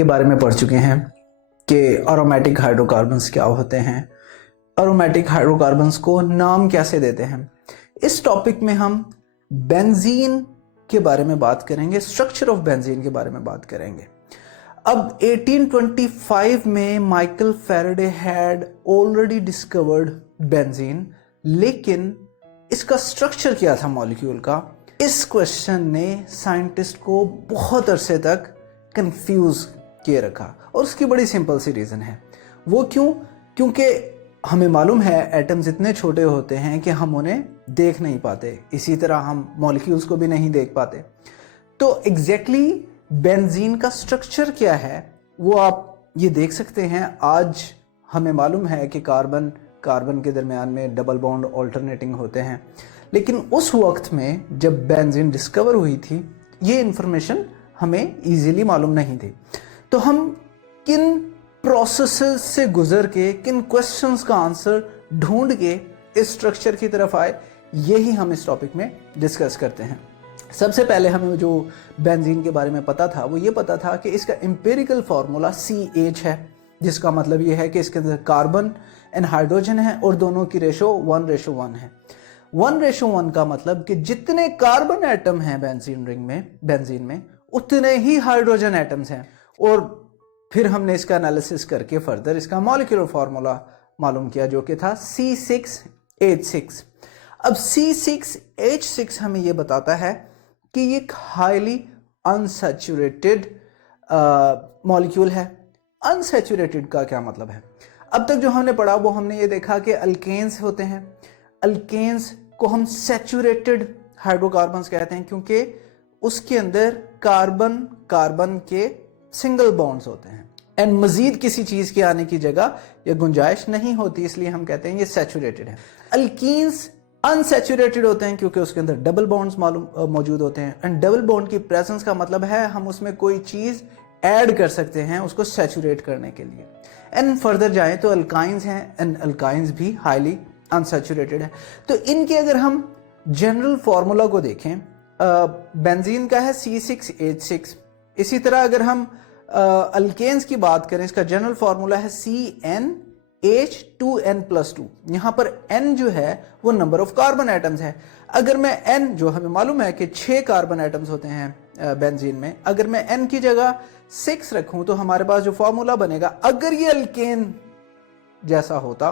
के बारे में पढ़ चुके हैं कि एरोमेटिक हाइड्रोकार्बन्स क्या होते हैं, एरोमेटिक हाइड्रोकार्बन्स को नाम कैसे देते हैं। इस टॉपिक में हम बेंजीन के बारे में बात करेंगे, स्ट्रक्चर ऑफ बेंजीन के बारे में बात करेंगे। अब 1825 में Michael Faraday had already discovered benzene, लेकिन इसका स्ट्रक्चर क्या था मॉलिक्यूल का, इस क्वेश्चन ने साइंटिस्ट को बहुत अरसे तक कंफ्यूज किए रखा। और उसकी बड़ी सिंपल सी रीज़न है। वो क्योंकि हमें मालूम है एटम्स इतने छोटे होते हैं कि हम उन्हें देख नहीं पाते, इसी तरह हम मॉलिक्यूल्स को भी नहीं देख पाते। तो एग्जैक्टली बेंजीन का स्ट्रक्चर क्या है वो आप ये देख सकते हैं। आज हमें मालूम है कि कार्बन के दरमियान में डबल बॉन्ड ऑल्टरनेटिंग होते हैं, लेकिन उस वक्त में जब बेंजीन डिस्कवर हुई थी ये इंफॉर्मेशन हमें इजीली मालूम नहीं थी। तो हम किन प्रोसेसेस से गुजर के, किन क्वेश्चंस का आंसर ढूंढ के इस स्ट्रक्चर की तरफ आए, यही हम इस टॉपिक में डिस्कस करते हैं। सबसे पहले हमें जो बेंजीन के बारे में पता था वो ये पता था कि इसका एम्पिरिकल फार्मूला CH है, जिसका मतलब ये है कि इसके अंदर कार्बन एंड हाइड्रोजन है और दोनों की रेशो 1:1 है। 1:1 का मतलब कि जितने कार्बन एटम हैं बेंजीन में उतने ही हाइड्रोजन एटम्स हैं। और फिर हमने इसका एनालिसिस करके फर्दर इसका मॉलिक्यूलर फार्मूला मालूम किया जो कि था C6H6। अब C6H6 हमें यह बताता है कि ये एक हाईली अनसैचुरेटेड मॉलिक्यूल है। अनसैचुरेटेड का क्या मतलब है? अब तक जो हमने पढ़ा वो हमने ये देखा कि अल्केन्स होते हैं। अल्केन्स को हम सैचुरेटेड हाइड्रोकार्बन्स कहते हैं क्योंकि उसके अंदर कार्बन के सिंगल बॉन्ड्स होते हैं एंड मजीद किसी चीज के आने की जगह या गुंजाइश नहीं होती, इसलिए हम कहते हैं ये सैचुरेटेड है। अल्कीन्स अनसैचुरेटेड होते हैं क्योंकि उसके अंदर डबल बॉन्ड्स मौजूद होते हैं एंड डबल बॉन्ड की प्रेजेंस का मतलब है हम उसमें कोई चीज ऐड कर सकते हैं उसको सैचुरेट करने के लिए। एंड फर्दर जाएं तो अल्काइंस हैं एंड अल्काइंस भी हाईली अनसैचुरेटेड है। तो इनके अगर हम जनरल फार्मूला को देखें, बेंजीन का है C6H6। इसी तरह अगर हम अल्केन्स की बात करें, इसका जनरल फार्मूला है CnH2n+2। यहां पर n जो है वो नंबर ऑफ कार्बन एटम्स है। अगर मैं n, जो हमें मालूम है कि 6 कार्बन एटम्स होते हैं बेंजीन में, अगर मैं n की जगह 6 रखूं तो हमारे पास जो फार्मूला बनेगा, अगर ये अल्केन जैसा होता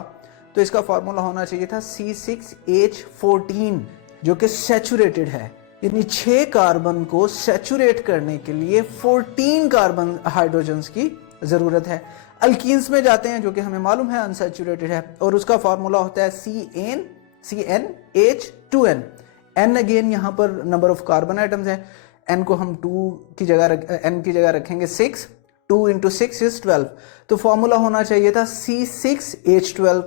तो इसका फार्मूला होना चाहिए था C6H14, जो कि सैचुरेटेड है। यानी 6 कार्बन को सैचुरेट करने के लिए 14 कार्बन हाइड्रोजन्स की जरूरत है। अल्कीन्स में जाते हैं जो कि हमें मालूम है अनसैचुरेटेड है और उसका फार्मूला होता है CnH2n। n अगेन यहां पर नंबर ऑफ कार्बन एटम्स है। n को हम n की जगह रखेंगे 6, 2 × 6 = 12। तो फार्मूला होना चाहिए था C6H12,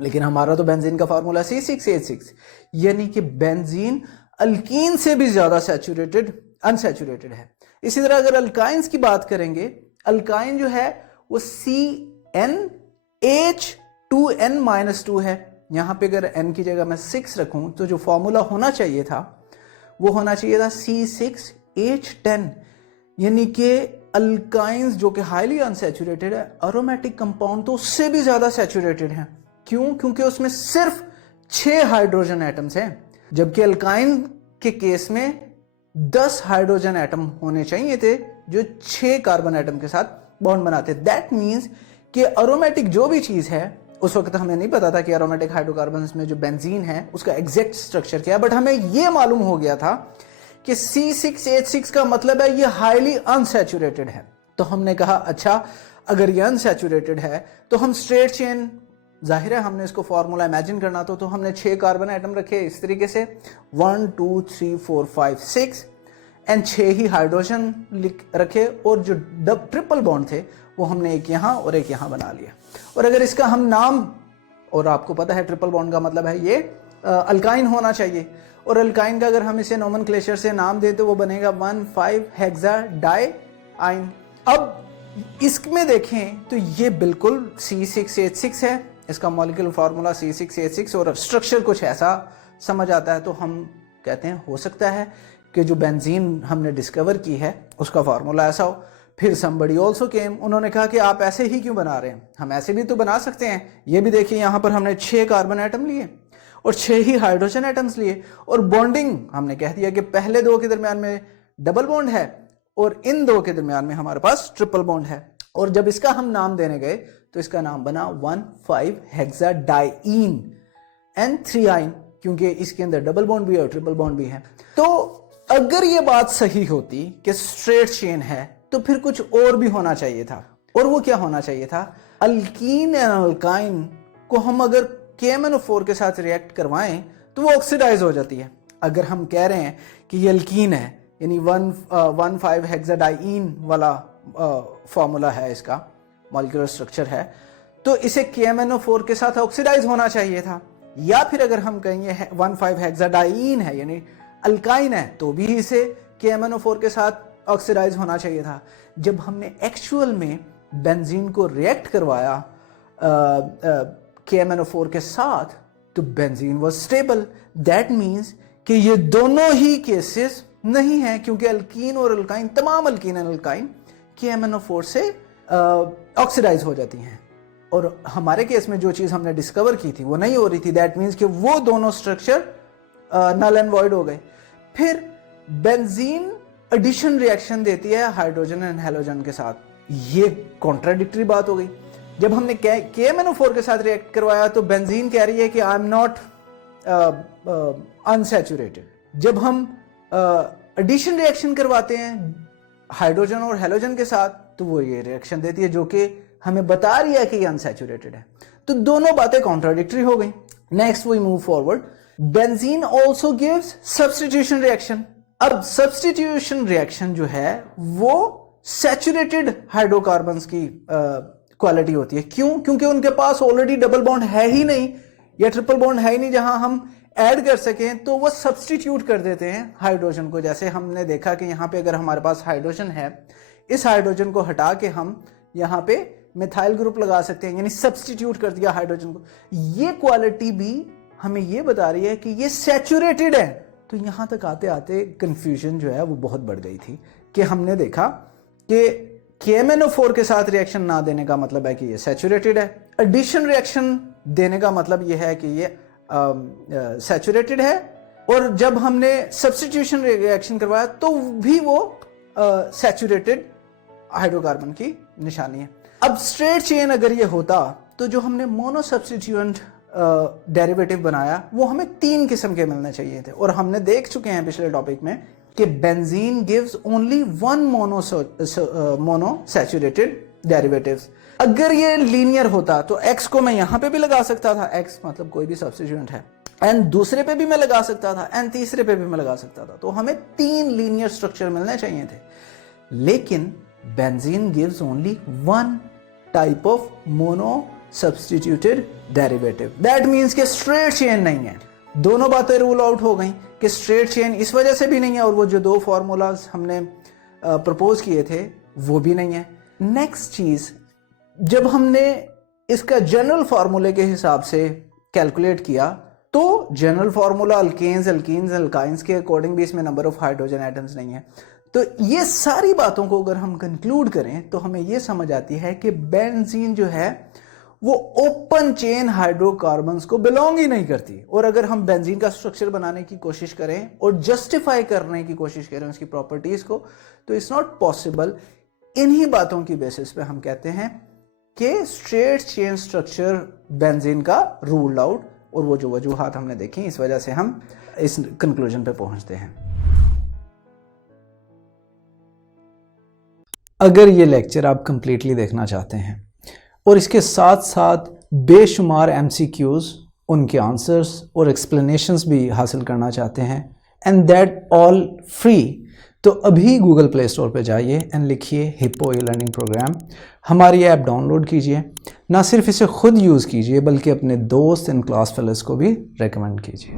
लेकिन हमारा तो बेंजीन का फार्मूला C6H6। यानी कि बेंजीन अल्कीन से भी ज्यादा अनसैचुरेटेड है। इसी तरह अगर अल्काइंस की बात करेंगे, अल्काइन जो है वो CnH2n-2 है। यहां पे अगर n की जगह मैं 6 रखूं तो जो फॉर्मूला होना चाहिए था वो होना चाहिए था C6H10। यानी कि अल्काइंस जो कि हाईली अनसैचुरेटेड है, एरोमेटिक कंपाउंड तो उससे भी ज्यादा सैचुरेटेड है। क्यों? क्योंकि उसमें सिर्फ 6 हाइड्रोजन एटम्स हैं, जबकि अल्काइन के केस में 10 हाइड्रोजन एटम होने चाहिए थे जो 6 कार्बन एटम के साथ बॉन्ड बनाते। दैट मींस कि एरोमेटिक जो भी चीज है, उस वक्त हमें नहीं पता था कि एरोमेटिक हाइड्रोकार्बन्स में जो बेंजीन है उसका एग्जैक्ट स्ट्रक्चर क्या है, बट हमें यह मालूम हो गया था कि C6H6 का मतलब है ये हाईली अनसैचुरेटेड है। तो हमने कहा अच्छा, अगर ये अनसैचुरेटेड है तो हम स्ट्रेट चेन, जाहिर है हमने इसको फॉर्मूला इमेजिन करना तो हमने 6 कार्बन एटम रखे इस तरीके से 1 2 3 4 5 6 एंड 6 ही हाइड्रोजन रखे और जो ट्रिपल बॉन्ड थे वो हमने एक यहां और एक यहां बना लिया। और अगर इसका हम नाम, और आपको पता है ट्रिपल बॉन्ड का मतलब है ये अल्काइन होना चाहिए, और अल्काइन का अगर हम इसे नोमेनक्लेचर से नाम दें तो वो बनेगा 1,5-हेक्साडाइआइन। अब इसमें देखें तो ये बिल्कुल C6H6 है, इसका मॉलिक्यूलर फार्मूला C6H6 और स्ट्रक्चर कुछ ऐसा समझ आता है। तो हम कहते हैं हो सकता है कि जो बेंजीन हमने डिस्कवर की है उसका फार्मूला ऐसा हो। फिर somebody also came, उन्होंने कहा कि आप ऐसे ही क्यों बना रहे हैं, हम ऐसे भी तो बना सकते हैं। ये भी देखिए यहाँ पर हमने 6 कार्बन एटम लिए और 6 ही हाइड्रोजन एटम्स लिए, और बॉन्डिंग हमने कह दिया कि पहले 2 के दरमियान में डबल बॉन्ड है और इन 2 के दरमियान में हमारे पास ट्रिपल बॉन्ड है। और जब इसका हम नाम देने गए तो इसका नाम बना 1,5-हेक्साडाइईन N3-ine, क्योंकि इसके अंदर डबल बॉन्ड भी है और ट्रिपल बॉन्ड भी है। तो अगर ये बात सही होती कि स्ट्रेट चेन है तो फिर कुछ और भी होना चाहिए था, और वो क्या होना चाहिए था? अल्कीन एंड अल्काइन को हम अगर KMnO4 के साथ रिएक्ट करवाएं तो वो ऑक्सीडाइज हो जाती है। अगर हम कह रहे हैं कि ये अल्कीन है, यानी 1,5-हेक्साडाइईन वाला फॉर्मूला है, इसका मॉलिक्यूलर स्ट्रक्चर है, तो इसे KMnO4 के साथ ऑक्सीडाइज होना चाहिए था। या फिर अगर हम कहेंगे 1,5-हेक्साडाइईन है यानी अल्काइन है, तो भी इसे KMnO4 के साथ ऑक्सीडाइज होना चाहिए था। जब हमने एक्चुअल में बेंजीन को रिएक्ट करवाया KMnO4 के साथ तो benzene was stable. That means कि ये दोनों ही केसेस नहीं हैं, क्योंकि अल्कीन और अल्काइन, तमाम अल्कीन और अल्काइन KMnO4 से ऑक्सीडाइज हो जाती हैं। और हमारे केस में जो चीज हमने डिस्कवर की थी वो नहीं हो रही थी। दैट मींस कि वो दोनों स्ट्रक्चर नल एंड वॉइड हो गए। फिर बेंजीन एडिशन रिएक्शन देती है हाइड्रोजन एंड हेलोजन के साथ, ये कॉन्ट्राडिक्टरी बात हो गई। जब हमने KMnO4 के साथ रिएक्ट करवाया तो बेंजीन कह रही है कि आई एम नॉट अनसैचुरेटेड। जब हम एडिशन रिएक्शन करवाते हैं हाइड्रोजन और हेलोजन के साथ तो वो ये रिएक्शन देती है जो कि हमें बता रही है कि ये अनसैचुरेटेड है। तो दोनों बातें कॉन्ट्राडिक्टरी हो गई। Next we move forward. Benzene also gives substitution reaction. अब सब्स्टिट्यूशन रिएक्शन जो है वो सैचुरेटेड हाइड्रोकार्बन्स की क्वालिटी होती है। क्यों? क्योंकि उनके पास ऑलरेडी डबल बॉन्ड है ही नहीं या ट्रिपल बॉन्ड है ही नहीं जहां हम ऐड कर सकें, तो वो सब्स्टिट्यूट कर देते हैं हाइड्रोजन को। जैसे हमने देखा कि यहाँ पे अगर हमारे पास हाइड्रोजन है, इस हाइड्रोजन को हटा के हम यहाँ पे मिथाइल ग्रुप लगा सकते हैं, यानी सब्स्टिट्यूट कर दिया हाइड्रोजन को। ये क्वालिटी भी हमें ये बता रही है कि ये सैचुरेटेड है। तो यहाँ तक आते आते कंफ्यूजन जो है वो बहुत बढ़ गई थी कि हमने देखा कि KMnO4 के साथ रिएक्शन ना देने का मतलब है कि ये सैचुरेटेड है, एडिशन रिएक्शन देने का मतलब ये है कि ये सैचुरेटेड है, और जब हमने सब्स्टिट्यूशन रिएक्शन करवाया तो भी वो सैचुरेटेड हाइड्रोकार्बन की निशानी है। अब स्ट्रेट चेन अगर ये होता तो जो हमने मोनो सब्स्टिट्यूएंट डेरिवेटिव बनाया वो हमें 3 किस्म के मिलने चाहिए थे, और हमने देख चुके हैं पिछले टॉपिक में कि benzene gives only 1 mono saturated derivatives. अगर ये लीनियर होता तो x को मैं यहां पे भी लगा सकता था, x मतलब कोई भी सब्स्टिट्यूएंट है, एंड दूसरे पे भी मैं लगा सकता था, एंड तीसरे पे भी मैं लगा सकता था। तो हमें 3 लीनियर स्ट्रक्चर मिलने चाहिए थे, लेकिन benzene gives only 1 type of mono substituted derivative. That means कि स्ट्रेट चेन नहीं है। दोनों बातें रूल आउट हो गई कि स्ट्रेट चेन इस वजह से भी नहीं है, और वो जो 2 फॉर्मूलाज हमने प्रपोज किए थे वो भी नहीं है। नेक्स्ट चीज, जब हमने इसका जनरल फार्मूले के हिसाब से कैलकुलेट किया तो general formula alkanes, alkenes, alkynes के अकॉर्डिंग भी इसमें नंबर ऑफ हाइड्रोजन एटम्स नहीं है। तो ये सारी बातों को अगर हम कंक्लूड करें तो हमें ये समझ आती है कि बेंजीन जो है वो ओपन चेन हाइड्रोकार्बन्स को बिलोंग ही नहीं करती। और अगर हम बेंजीन का स्ट्रक्चर बनाने की कोशिश करें और जस्टिफाई करने की कोशिश करें उसकी प्रॉपर्टीज को, तो इट्स नॉट पॉसिबल। इन्हीं बातों की बेसिस पे हम कहते हैं कि स्ट्रेट चेन स्ट्रक्चर बेंजीन का रूल्ड आउट, और वो जो वजूहात हमने देखी इस वजह से हम इस कंक्लूजन पे पहुंचते हैं। अगर ये लेक्चर आप कंप्लीटली देखना चाहते हैं और इसके साथ साथ बेशुमार MCQs, उनके आंसर्स और एक्सप्लेनेशंस भी हासिल करना चाहते हैं, एंड दैट ऑल फ्री, तो अभी गूगल प्ले स्टोर पे जाइए एंड लिखिए हिप्पो ई-लर्निंग प्रोग्राम। हमारी ऐप डाउनलोड कीजिए, ना सिर्फ इसे खुद यूज़ कीजिए बल्कि अपने दोस्त एंड क्लास फेलोज़ को भी रेकमेंड कीजिए।